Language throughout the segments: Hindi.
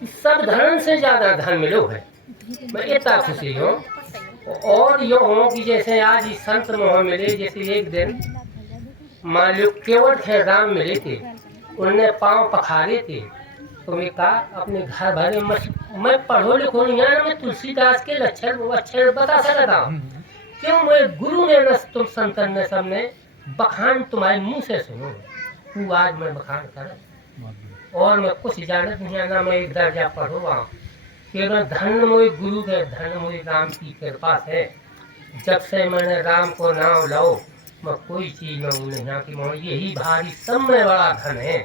कि सब धन से ज़्यादा धन मिलो है। मैं इतना खुशी हूँ। और यो हूँ कि जैसे आज इस संत मोह मिले, जैसे एक दिन मान लो केवट है राम मिले थे, उनने पाँव पखारे थे, तो मैं कहा अपने घर भरे मैं पढ़ो लिखो नहीं है, मैं तुलसीदास के लक्षण बता सकता हूँ। क्यों मैं गुरु ने न तुम संतन ने सबने बखान तुम्हारे मुंह से सुनो, तू आज मैं बखान कर और मैं कुछ जानत नहीं है ना, मैं एक दर्जा पढ़ो वहाँ केवल धन मोई गुरु के धन मोई राम की कृपा से। जब से मैंने राम को नाम लो मैं कोई चीज में हूँ नहीं कि मोह यही भारी सब में बड़ा धन है।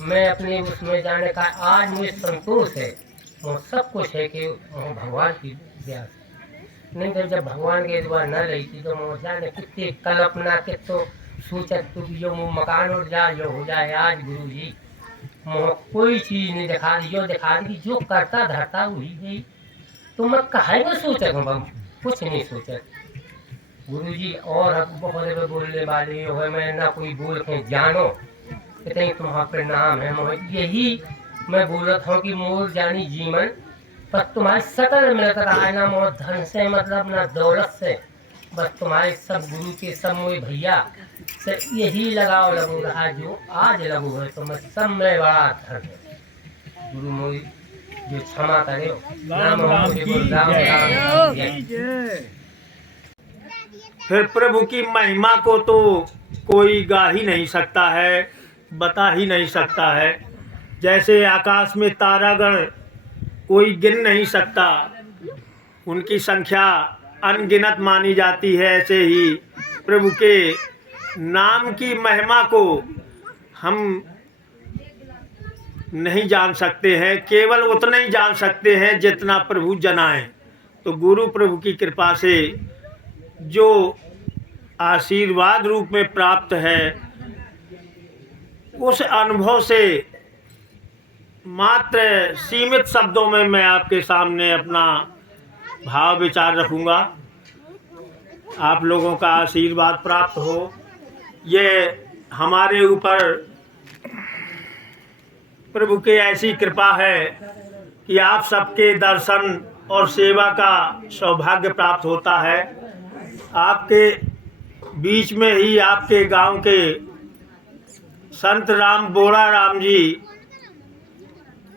मैं अपने उसमें जाने का आज मुझे संतोष है, वो सब कुछ है कि वो भगवान की दया से। नहीं तो जब भगवान के द्वारा न रही थी तो वो जाने कितने कल्पना के तो सोचत तू जो वो मकान उठ जाए जो हो जाए। आज गुरु जी मोह कोई चीज नहीं दिखा दी, जो दिखा दी जो करता धरता वही गई। तो मैं कहे में सोचत हूँ, कुछ नहीं सोचत गुरु जी। और बहुत बोलने वाले हो मैं ना कोई बोल के जानो इतने तुम्हारा प्रणाम है। मोह यही मैं बोलत हूँ कि मोर जानी जीवन पर तुम्हारे सकल मिलकर आए ना, मोह धन से मतलब ना दौलत से, बस तुम्हारे सब गुरु के सब मोए भैया से यही लगाव लगो रहा जो आज लगो है। तो मैं सब में बड़ा धन है गुरु मोई जो क्षमा करे। राम राम राम राम जय। फिर प्रभु की महिमा को तो कोई गा ही नहीं सकता है, बता ही नहीं सकता है। जैसे आकाश में तारागण कोई गिन नहीं सकता, उनकी संख्या अनगिनत मानी जाती है, ऐसे ही प्रभु के नाम की महिमा को हम नहीं जान सकते हैं, केवल उतना ही जान सकते हैं जितना प्रभु जनाएं। तो गुरु प्रभु की कृपा से जो आशीर्वाद रूप में प्राप्त है, उस अनुभव से मात्र सीमित शब्दों में मैं आपके सामने अपना भाव विचार रखूँगा। आप लोगों का आशीर्वाद प्राप्त हो, ये हमारे ऊपर प्रभु की ऐसी कृपा है कि आप सबके दर्शन और सेवा का सौभाग्य प्राप्त होता है। आपके बीच में ही आपके गांव के संत राम बोड़ा राम जी,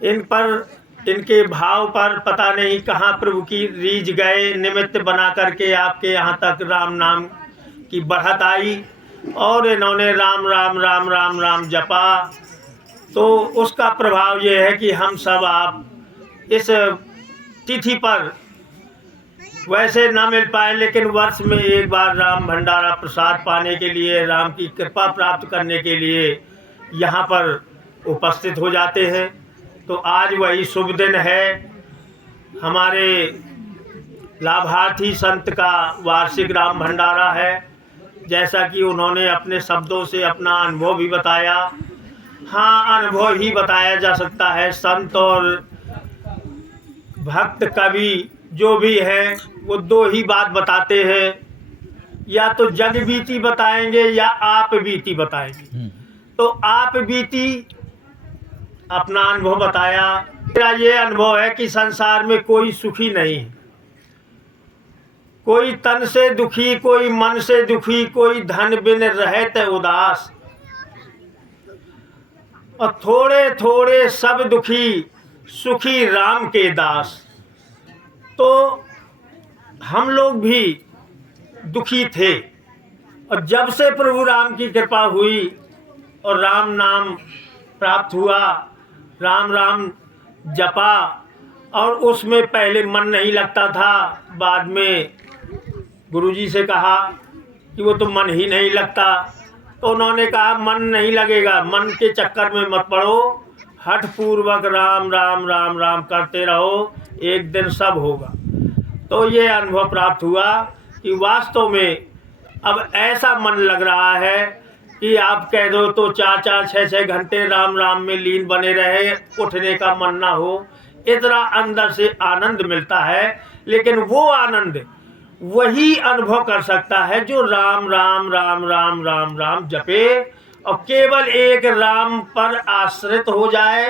इन पर इनके भाव पर पता नहीं कहाँ प्रभु की रीझ गए, निमित्त बना करके आपके यहाँ तक राम नाम की बढ़त आई और इन्होंने राम राम राम राम राम जपा। तो उसका प्रभाव ये है कि हम सब आप इस तिथि पर वैसे ना मिल पाए, लेकिन वर्ष में एक बार राम भंडारा प्रसाद पाने के लिए, राम की कृपा प्राप्त करने के लिए यहाँ पर उपस्थित हो जाते हैं। तो आज वही शुभ दिन है, हमारे लाभार्थी संत का वार्षिक राम भंडारा है। जैसा कि उन्होंने अपने शब्दों से अपना अनुभव भी बताया। हाँ, अनुभव ही बताया जा सकता है। संत और भक्त कवि जो भी है वो दो ही बात बताते हैं, या तो जग बीती बताएंगे या आप बीती बताएंगे। तो आप बीती अपना अनुभव बताया। मेरा ये अनुभव है कि संसार में कोई सुखी नहीं है, कोई तन से दुखी, कोई मन से दुखी, कोई धन बिन रहत उदास, और थोड़े थोड़े सब दुखी, सुखी राम के दास। तो हम लोग भी दुखी थे, और जब से प्रभु राम की कृपा हुई और राम नाम प्राप्त हुआ, राम राम जपा, और उसमें पहले मन नहीं लगता था। बाद में गुरुजी से कहा कि वो तो मन ही नहीं लगता। तो उन्होंने कहा मन नहीं लगेगा, मन के चक्कर में मत पड़ो, हठ पूर्वक राम राम राम राम करते रहो, एक दिन सब होगा। तो ये अनुभव प्राप्त हुआ कि वास्तव में अब ऐसा मन लग रहा है कि आप कह दो तो 4-4, 6-6 घंटे राम राम में लीन बने रहे, उठने का मन ना हो। इतना अंदर से आनंद मिलता है, लेकिन वो आनंद वही अनुभव कर सकता है जो राम राम राम राम राम राम जपे और केवल एक राम पर आश्रित हो जाए,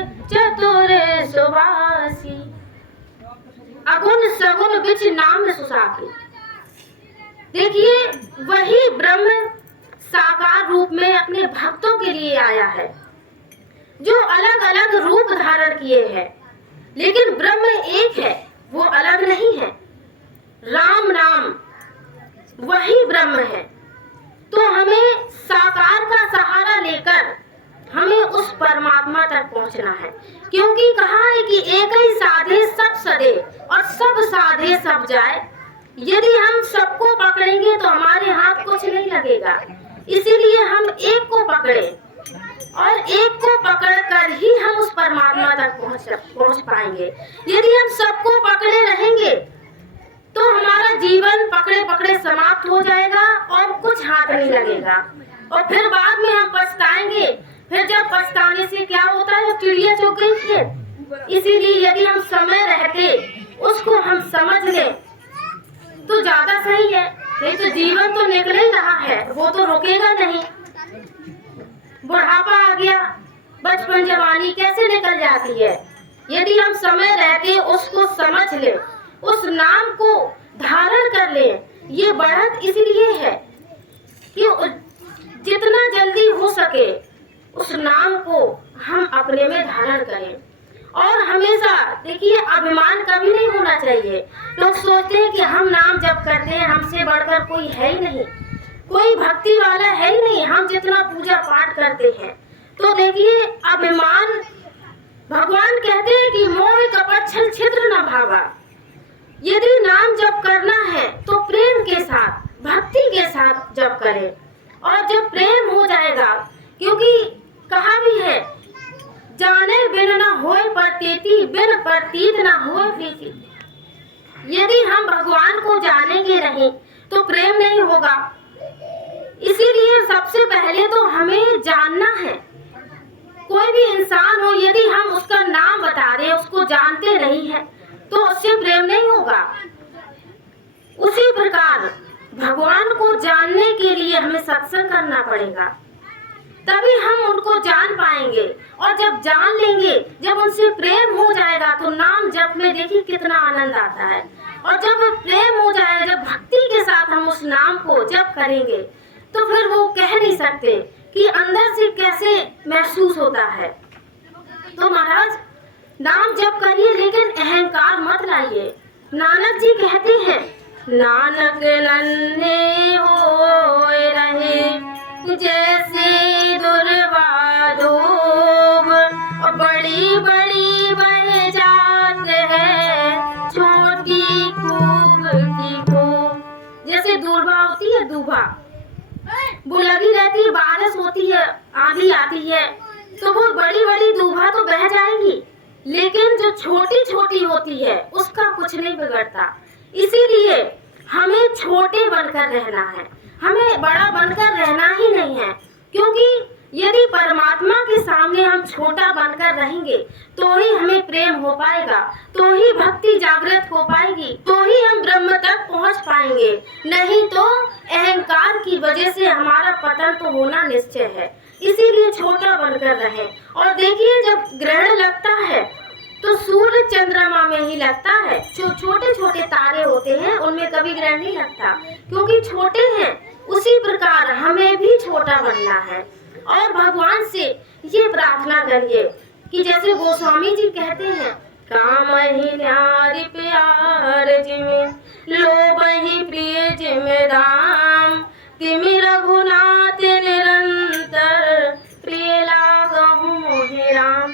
तमसा की। देखिए, वही ब्रह्म साकार रूप में अपने भक्तों के लिए आया है, जो अलग अलग रूप धारण किए हैं, लेकिन ब्रह्म एक है, वो अलग नहीं है। राम नाम वही ब्रह्म है। तो हमें साकार का सहारा लेकर हमें उस परमात्मा तक पहुंचना है, क्योंकि कहा है कि एक ही साधे सब सदे और सब साधे सब जाए। यदि हम सबको पकड़ेंगे तो हमारे हाथ कुछ नहीं लगेगा, इसीलिए हम एक को पकड़े और एक को पकड़कर ही हम उस परमात्मा तक पहुंच पाएंगे। यदि हम सबको पकड़े रहेंगे तो हमारा जीवन पकड़े पकड़े समाप्त हो जाएगा और कुछ हाथ नहीं लगेगा, और फिर बाद में हम पछताएंगे। फिर जब पछताने से क्या होता है, चिड़िया चुग गई खेत। इसीलिए यदि हम समय रहते उसको हम समझ लें तो ज्यादा सही है। नहीं तो जीवन तो निकल ही रहा है, वो तो रुकेगा नहीं। बुढ़ापा आ गया, बचपन जवानी कैसे निकल जाती है। यदि हम समय रहते उसको समझ ले, उस नाम को धारण कर ले। ये बढ़त इसलिए है कि जितना जल्दी हो सके उस नाम को हम अपने में धारण करें। और हमेशा देखिए, अभिमान कभी नहीं होना चाहिए। लोग सोचते हैं कि हम नाम जप करते हैं, हमसे बढ़कर कोई है ही नहीं, कोई भक्ति वाला है ही नहीं, हम जितना पूजा पाठ करते हैं। तो देखिए, अभिमान, भगवान कहते हैं कि मोह कपट छल छिद्र न भागा। यदि नाम जप करना है तो प्रेम के साथ, भक्ति के साथ जप करें, और जब प्रेम हो जाएगा, क्योंकि कहा भी है, जाने बिन न होए प्रतीति, बिन प्रतीत न होए प्रीति। यदि हम भगवान को जानेंगे नहीं तो प्रेम नहीं होगा। इसीलिए सबसे पहले तो हमें जानना है। कोई भी इंसान हो, यदि हम उसका नाम बता रहे, उसको जानते नहीं है, तो उससे प्रेम नहीं होगा। उसी प्रकार भगवान को जानने के लिए हमें सत्संग करना पड़ेगा, तभी हम उनको जान पाएंगे। और जब जान लेंगे, जब उनसे प्रेम हो जाएगा, तो नाम जप में देखिए कितना आनंद आता है। और जब प्रेम हो जाएगा, जब भक्ति के साथ हम उस नाम को जप करेंगे, तो फिर वो कह नहीं सकते कि अंदर से कैसे महसूस होता है। तो महाराज, नाम जप करिए, लेकिन अहंकार मत लाइए। नानक जी कहते हैं, नानक नन्हे होए रहे जैसे दुर्वा धूप, और बड़ी बड़ी बह जात है छोटी खूब की खूब। जैसे दूरबा होती है, दूबा वो लगी रहती है, बारिश होती है, आंधी आती है, तो वो बड़ी बड़ी दूबा तो बह जाएगी, लेकिन जो छोटी छोटी होती है उसका कुछ नहीं बिगड़ता। इसीलिए हमें छोटे बनकर रहना है, हमें बड़ा बनकर रहना ही नहीं है। क्योंकि यदि परमात्मा के सामने हम छोटा बनकर रहेंगे तो ही हमें प्रेम हो पाएगा, तो ही भक्ति जागृत हो पाएगी, तो ही हम ब्रह्म तक पहुंच पाएंगे। नहीं तो अहंकार की वजह से हमारा पतन तो होना निश्चय है। इसीलिए छोटा बनकर रहें। और देखिए, जब ग्रहण लगता है तो सूर्य चंद्रमा में ही लगता है। छोटे छोटे तारे होते हैं, उनमें कभी ग्रहण नहीं लगता, क्योंकि छोटे हैं। उसी प्रकार हमें भी छोटा बनना है, और भगवान से ये प्रार्थना करिए कि जैसे गोस्वामी जी कहते हैं, काम ही न्यारी प्यार जिमे लोभ ही प्रिय जिमे राम, तिमि रघुनाथ निरंतर प्रिय लागहु मोहि राम।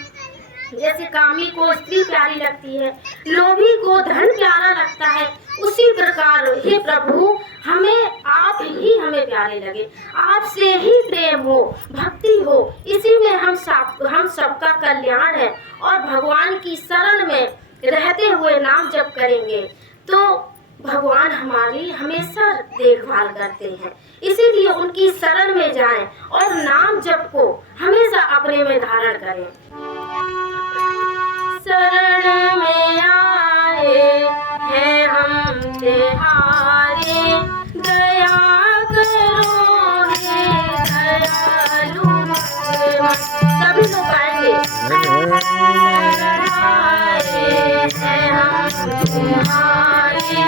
जैसे कामी को स्त्री प्यारी लगती है, लोभी को धन प्यारा लगता है, उसी प्रकार हे प्रभु, हमें आप ही हमें प्यारे लगे, आपसे ही प्रेम हो, भक्ति हो, इसी में हम सबका कल्याण है। और भगवान की शरण में रहते हुए नाम जप करेंगे तो भगवान हमारी हमेशा देखभाल करते हैं। इसीलिए उनकी शरण में जाएं और नाम जप को हमेशा अपने में धारण करें। शरण में आए हैं हम तिहारे, दया करो हे दयालु। सभी लोग आएंगे। शरण आए हैं हम तुम्हारे,